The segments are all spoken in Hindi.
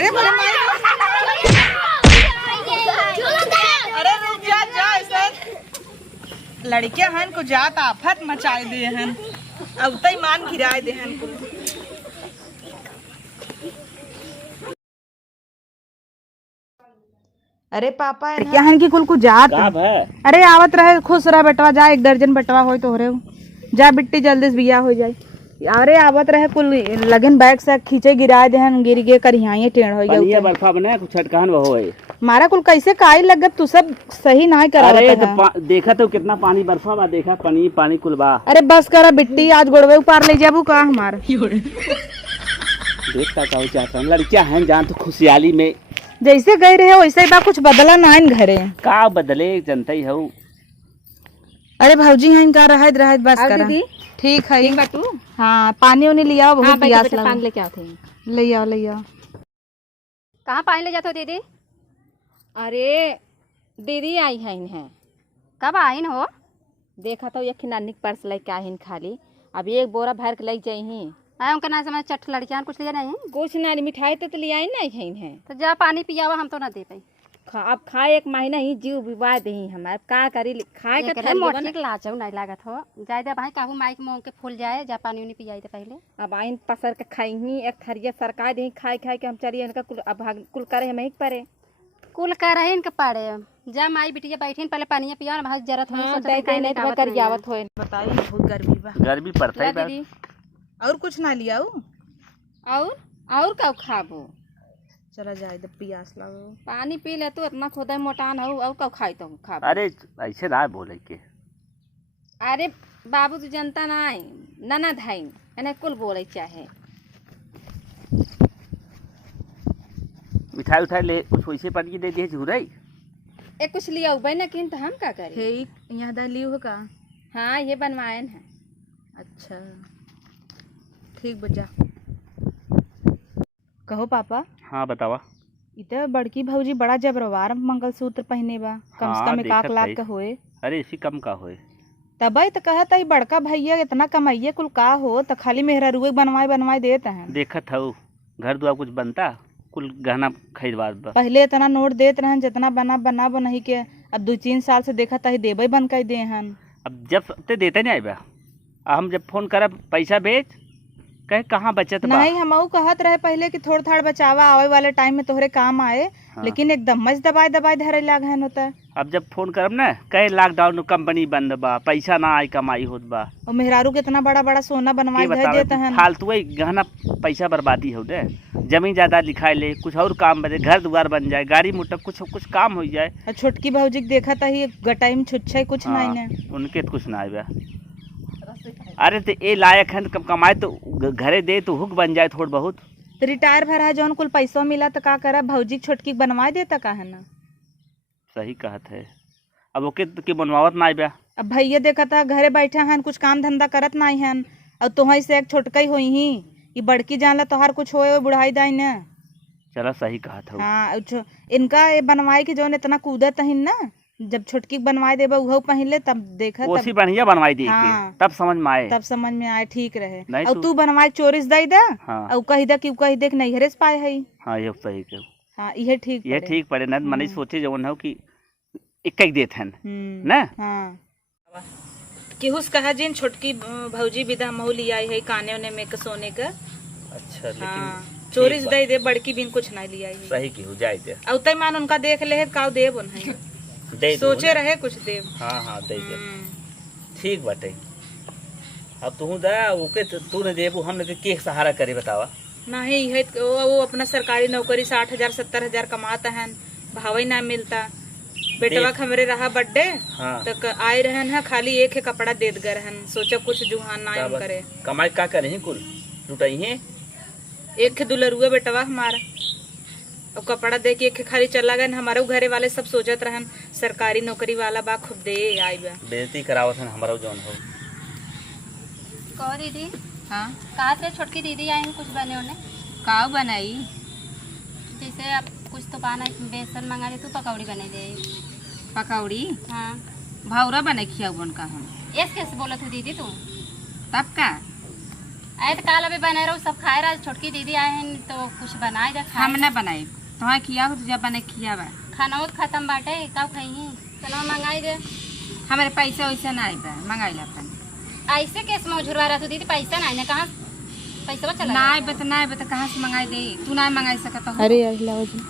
अरे बोले अरे रुक जा जा सर लड़कियां हन को जात आफत मचाए दे हन अब तई मान गिराए दे हन कुल। अरे पापा क्या हन की कुल को जात अरे आवत रहे खुश रह बेटवा जा 1 दर्जन बेटवा हो तो रे जा बिट्टी जल्दी से बिया हो जाए। अरे आवत रहे कुल लगन बैग से खींचे गिराए देहन गिर गे कर यहाँ टेढ़ हो गया बर्फा बने कुछ छटकान वो है मारा कुल कैसे काई लगत तू सब सही ना करा। अरे तो देखा तो कितना पानी बर्फा बा देखा पानी पानी कुल बा। अरे बस करा बिट्टी आज गोड़वे ऊपर ले जाबू का हमार देखता कहूँ चाहता लड़कियां हैं जान तो खुशहाली में जैसे गए रहे वैसे बा कुछ बदला ना इन घरे का बदले जनता ही हूँ। अरे भौजी हैं इनका रहत रहत बस करा ठीक है बटू हाँ पानी उनी लिया बहुत प्यास लगा पानी लेके आते हैं ले आओ ले आओ। कहाँ पानी ले जाते हो दीदी? अरे दीदी आई है इन्हें कब आइन हो? देखा तो ये खिनानिक पर्स लेके आहिन खाली अभी 1 बोरा भर के लेके जाही। आए उनका ना समझ चट लड़कियां कुछ लिया नहीं कुछ ना मिठाई तो ले आई नहीं है इन्हें तो जा पानी पियावा हम तो ना दे पाई। अब खाए 1 महीना ही जीव विवाह दे हमारे का करी खाए के थैली मोटनी के लाचो नहीं लागत हो जाए दे भाई काहू माइक मोंग के फूल जाए जा पानी उनी पियाई दे पहले। अब आइन पसर के खाई ही 1 थरिया सरकार दे खाए खाए के हम चलिए इनका कुल अब कुल करे हम ही परे कुल कर रहे इनके पड़े जा माई बिटिया बैठीन पहले पानी पिया ना भाई जरूरत हो नहीं तो कर जावत हो। बताई बहुत गर्मी बा गर्मी पड़ता है और कुछ ना लिया और का खाबो चला जाए दे प्यास लागो पानी पी ले तू इतना खुदा मोटान हो और का खाई तो खाबो। अरे ऐसे ना बोले के अरे बाबू तू जनता ना ननद है एने कुल बोले चाहे मिठाई उठाई ले कुछ वैसे पानी दे दिए झुरई एक कुछ लिया उबे ना किन तो हम का करें हे यहाँ दा लियो का हाँ ये बनवाए हैं। अच्छा ठीक बजा कहो पापा। हाँ बतावा इधर बड़की भौजी बड़ा जबरवार मंगलसूत्र पहने बा कम से कम 1 लाख का होए। अरे इसी कम का होए तबई तो कहता ही बड़का भैया इतना कमाइए कुल का हो तो खाली मेहरारुए बनवाए देता है देखत हूँ घर दुआ कुछ बनता कुल गहना खरीदवा पहले इतना नोट देत रहन जितना बना नहीं के अब 2-3 साल से देखा ही देबे बन कर दे हन। अब जब ते देते नहीं आए हम जब फोन करब पैसा भेज कहे कहाँ बचत बा नहीं हम कहत रहे पहले कि थोड़ा थाड़ बचावा आवे वाले टाइम में तोहरे काम आए। हाँ। लेकिन एकदम मज दबाई धरे लाग हन होता है। अब जब फोन करब ना कहे लॉकडाउन कंपनी बंद बा पैसा ना आई कमाई होत बा और मेहरारू कितना बड़ा सोना बनवा देते हैं फालतू गहना पैसा बर्बादी हो दे जमीन ज्यादा लिखाई ले कुछ और काम बने घर दुआर बन जाए गाड़ी मोटर कुछ काम हो जाए। छोटकी भौजी देखा था ही गटाई कुछ नहीं उनके कुछ ना आए। अरे तो ये लायक है कब कमाए तो घरे दे तो हुक बन जाए थोड़ा बहुत रिटायर भरा जौन कुल पैसा मिला तो का करा भौजी छोटकी बनवा देता का है ना। सही कहत है अब ओके के बनवावत ना आए। अब भैया देखा था घरे बैठे हैं कुछ काम धंधा करत नहीं है और तुहई से 1 छोटका ही होई ही ये बड़की जानला तोहार कुछ होए बुढ़ाई दाई ना। चला सही कहत है। हाँ इनका बनवाई की जौन इतना कूदत है ना जब छोटकी बनवाई देबा उहो पहले तब देखा तब बढ़िया बनवाई दी। हाँ, तब समझ में आए ठीक रहे और तू बनवाए चोरिस दई दा। हाँ, और कही दा कि कही देख नहीं हरेस पाए है। हाँ ये सही के हाँ ये ठीक पड़े ना मने सोचे जवन हो कि एक देत हन ना। हाँ केहुस कहा जिन छोटकी भौजी विदा महू लिया है काने उने में सोने का। अच्छा लेकिन चोरिस दई दे बड़की बिन कुछ नहीं लिया है सही की हो जाए दे और तई मान उनका देख ले काव देब नहीं दे सोचे रहे कुछ देव। हाँ दे ठीक बाटे अब तू दा ओके तू ने देबू हम के सहारा करे बतावा नहीं है वो अपना सरकारी नौकरी 60,000 70,000 कमाता है भावई ना मिलता बेटवा हमरे रहा बर्थडे। हाँ। तो आए रहन है खाली एक है कपड़ा देत गए रहन सोचा कुछ जुहान ना करे कमाई का करे कुल लुटाई है एक दुलरुआ बेटवा हमारा और कपड़ा दे के खाली चला गए हमारे घरे वाले सब सोचत रहन सरकारी नौकरी वाला बा खुद दे आई बा बेइज्जती करावत हन हमारा जौन हो। कहो दीदी। हाँ कहा थे छोटकी दीदी आई कुछ बने उन्हें काव बनाई जैसे अब कुछ तो पाना बेसन मंगा दे तू पकौड़ी बने दे पकौड़ी। हाँ भौरा बने खिया बन का हम ऐसे कैसे बोला था दीदी तू तब का आए तो काल अभी बने रहो सब खाए रहा। छोटकी दीदी आए हैं तो कुछ बनाए जा। हम न बनाई तुम्हारे खिया हो तो जब बने खिया बा खाना खत्म बाटे कब खाई चलो मंगाई दे। हमारे पैसा वैसा ना बा मंगाई ला अपन ऐसे केस में झुरवा रहा तो दीदी पैसा नहीं ना कहाँ पैसा चला ना बता कहाँ से मंगाई दे तू ना मंगाई सकता हो। अरे लाओ जी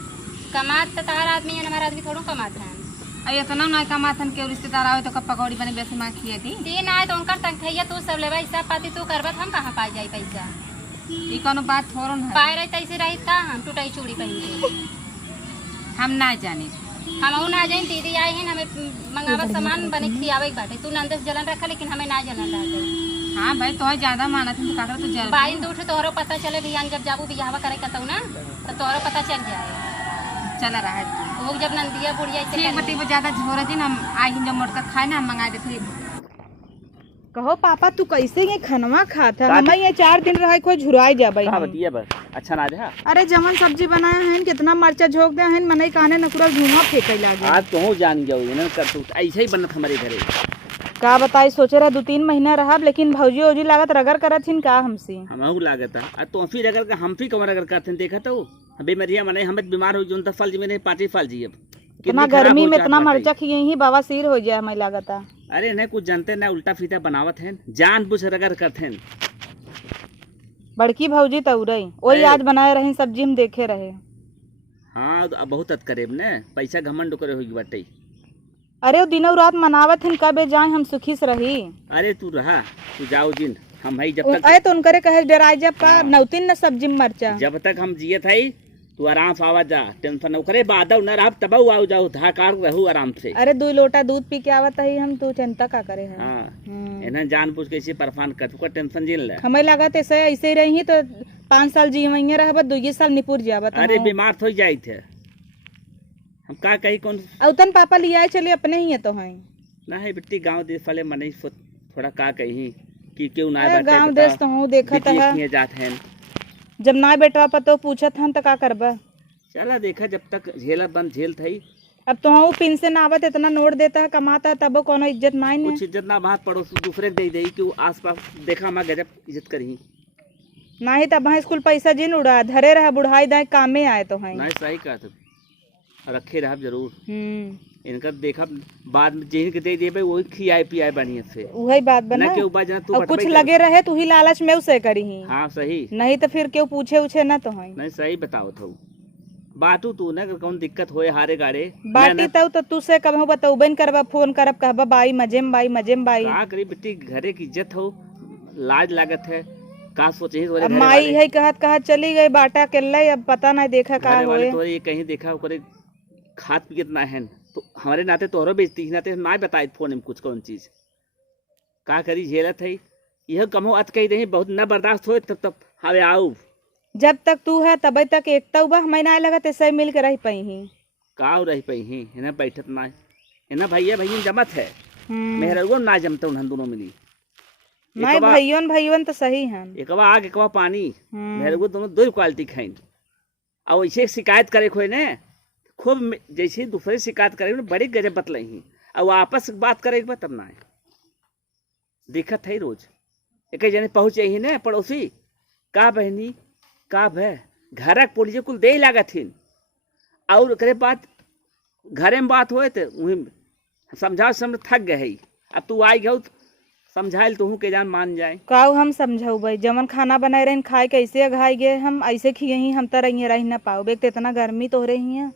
कमात तो तार आदमी है हमारा आदमी थोड़ा कमाते हैं। अरे इतना ना कमाथन के रिश्तेदार आवे तो कब पकौड़ी बने बेसन माँ खिए दी दिन आए तो उनका तनखैया तू सब लेवा हिसाब पाती तू करबत हम कहाँ पाई जाई पैसा। ये कोनो बात थोड़ा है पाए रही तैसे रही था हम टूटाई चूड़ी पहन के हम ना जाने हम ना जाए दीदी आई हैं हमें मंगावा सामान बने खियावे बाटे तू नंदस जलन रखा लेकिन हमें ना जलन रहा। हाँ भाई तो ज्यादा माना थी तो काकर तो जल बाइन दूठ तोहरो पता चले भैया जब जाबू बियाह करे कतौ ना तो तोहरो पता चल जाए। चला रहा है वो जब नंदिया बुढ़िया ठीक बती वो ज्यादा झोरा दिन हम आई जब मोटका खाए ना हम मंगा देते। कहो पापा तू कैसे ये खनवा खाता हमें ये 4 दिन रहा कोई झुराई जा भाई अच्छा ना जा। अरे जमन सब्जी बनाया है कितना मरचा झोंक दिया है मने काने नकुरा घूमा फेंके लागे। आज तो जान गया ना कर तू ऐसे ही बनत हमारे घरे का बताई सोचे रहा 2-3 महीना रहा लेकिन भौजी ओजी लागत रगड़ करत हिन का हमसे हमहू लागत आ तो फिर अगर हम भी कमर अगर करते देखा तो बेमरिया मने हम बीमार हो जोन त फल जी में पार्टी फल जी अब कितना गर्मी में इतना मरचा खिए ही बाबा सिर हो जाए हमें लागत। अरे नहीं कुछ जानते ना उल्टा फीता बनावत है जान बुझ रगड़ करते हैं। बड़की भौजी तौरई वही आज बनाए रहे सब्जी हम देखे रहे। हाँ बहुत करेब ने पैसा घमंड करे होगी बाटे। अरे वो दिनों रात मनावत हैं कबे जाए हम सुखी से रही। अरे तू रहा तू जाओ जिन हम है जब तक अरे तो उनकरे कहे डराई जब का नौतीन न सब्जी में मरचा जब तक हम जिये थे तू आराम से आवा जा टेंशन ओकरे बाद न रहा तब आओ जाओ धाकार रहू आराम से। अरे 2 लोटा दूध पी के आवत है हम तू चिंता का करे है। हाँ इन्हें जान पूछ के इसे परेशान कर तू टेंशन जिन ले हमें लागत ऐसे ऐसे ही रही तो 5 साल जी वहीं रहबत 2 साल निपुर जावत। अरे बीमार तो जाई थे हम का कही कौन औतन पापा लिया चले अपने ही है तो हैं ना है बिट्टी गांव देश वाले मने थोड़ा का कही कि क्यों ना गांव देश तो हूँ देखत है जात हैं जब ना बेटा पतो पूछत हन तो का करबा। चला देखा जब तक झेला बंद झेल थई अब तो हूँ पिन से नावत इतना नोट देता है कमाता है तब कोनो इज्जत नहीं कुछ इज्जत ना बात पड़ोस दूसरे दे दे कि आस पास देखा हम गजब इज्जत करी ना ही तब स्कूल पैसा जिन उड़ा धरे रहा बुढ़ाई दाए काम में आए तो है नहीं सही कहा तब रखे रह जरूर इनका देखा बाद में जिन के दे देबे वही खियाए पियाए बढ़िया से वही बात बना के ऊपर जना तू कुछ लगे रहे तू ही लालच में उसे करी ही। हाँ सही नहीं तो फिर क्यों पूछे उछे ना तो है नहीं सही बताओ तो बातू तू ना कौन दिक्कत होए हारे गाड़े बाटी तो तू से कब बतौबन करबा फोन करब कहबा बाई मजेम बाई का करी बेटी घरे की इज्जत हो लाज लागत है का सोचे अब माई है कहत चली गई बाटा केल्ला अब पता नहीं देखा का होए तो ये कहीं देखा ओकरे खाद पियत ना है तो हमारे नाते तोहरो बेचती नाते ना बताए फोन में कुछ कौन चीज का करी झेलत है यह कमो अत कही रही बहुत न बर्दाश्त हो तब हवे आओ जब तक तू है तब तक एकता हुआ हमें ना लगत ऐसे मिल के रह पाई ही का रह पाई ही इन्हें बैठत ना इन्हें भैया जमत है मेहरा ना जमता उन्हें दोनों मिली नहीं भैयों तो सही है एक आग एक पानी मेहरा दोनों 2 क्वालिटी खाइन और ऐसे शिकायत करे खोए ने खूब जैसे दूसरे शिकायत करे बड़ी गजब बतलाई ही और आपस बात करे तब ना दिक्कत है रोज एक जने पहुँचे ही ने पड़ोसी का बहनी का भय घर पुलिस कुल दे लागत हिन और करे बात घरे में बात होए तो वही समझा थक गए अब तू आई गौ समझाइल तू के जान मान जाए का हम समझाऊ भाई जमन खाना बनाए रहे खाए कैसे घाई गए हम ऐसे खिए ही हम तो रही ना पाओ बेग इतना गर्मी तो हो रही है